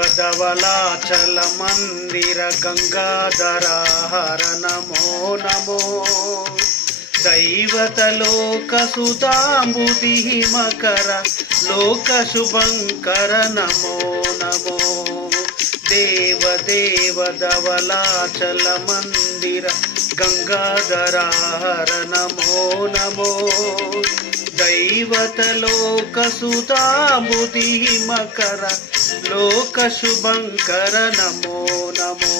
దేవదేవదవలాచల మందిర గంగాధర హర నమో నమో దైవతలోక సుధాంబుధి మకర లోక శుభంకర నమో నమో దేవదేవదవలాచల మందిర గంగాధర హర నమో నమో దైవతలోక సుధాంబుధి మకర లోక శుభంకర నమో నమో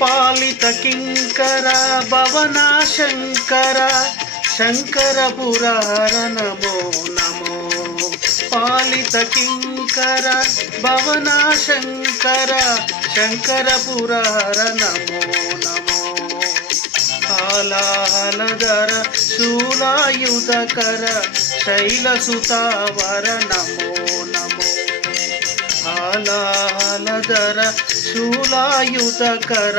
పాలిత కింకర భవన శంకర శంకర పురార నమో నమో పాలిత కింకర భవన శంకర శంకర పురార నమో నమో ఆలాహలధర శూలాయుధకర శైలసుతావర నమో నమో ఆలాహలధర శూలాయుధకర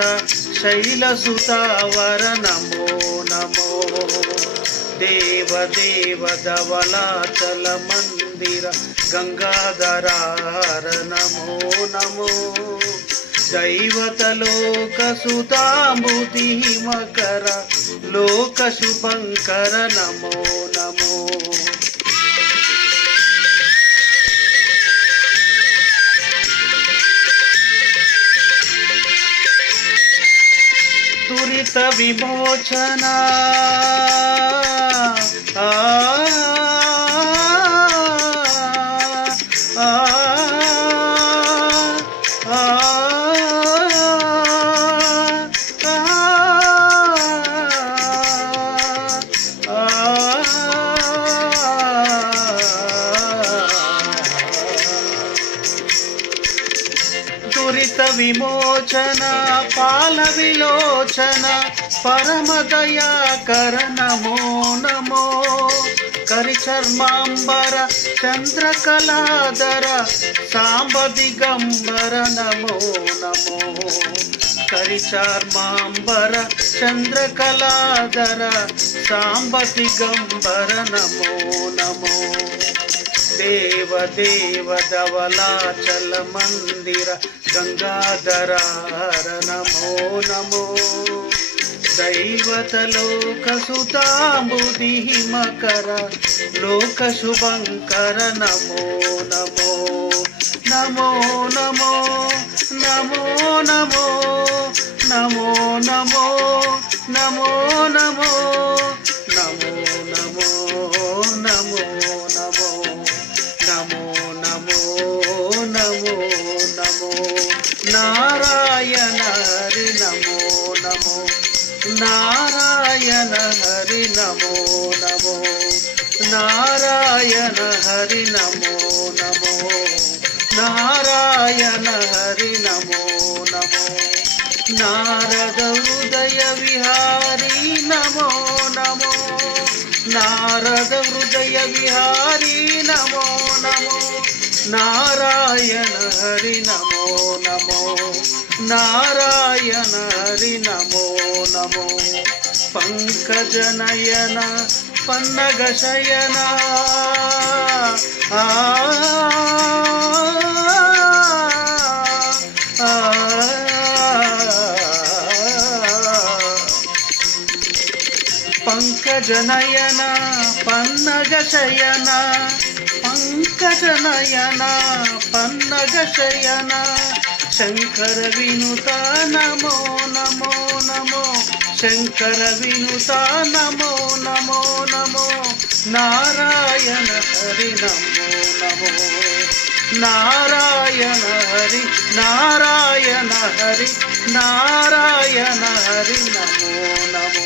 శైలసుతావర నమో నమో దేవదేవదవలాచల మందిర గంగాధర హర నమో నమో దైవతలోక సుధాంబుధి మకర లోక శుభంకర నమో నమో దురిత విమోచన దురిత విమోచన పాల విలోచన పరమదయాకర నమో నమో కరిచర్మాంబర చంద్రకళాధర సాంబ దిగంబర నమో నమో కరిచర్మాంబర చంద్రకళాధర సాంబ దిగంబర నమో నమో దేవదేవదవలాచల మందిర గంగాధర హర నమో నమో దైవతలోక సుధాంబుధి మకర లోక శుభంకర నమో నమో నమో నమో నమో నమో నమో నమో నమో నమో నమో నమో నమో నమో నమో నమో నమో నమో నారాయణ హరి నమో నమో నారాయణ హరి నమో నమో నారాయణ హరి నమో నమో నారాయణ హరి నమో నమో నారద హృదయ విహారీ నమో నమో నారద హృదయ విహారీ నమో నమో నారాయణ హరి నమో నమో నారాయణ హరి నమో నమో పంకజనయన పన్నగ శయన పంకజనయన పన్నగ శయన పంకజనయన పన్నగ శయన శంకర వినుత నమో నమో నమో శంకర వినుత నమో నమో నమో నారాయణ హరి నమో నమో నారాయణ హరి నారాయణ హరి నారాయణ హరి నమో నమో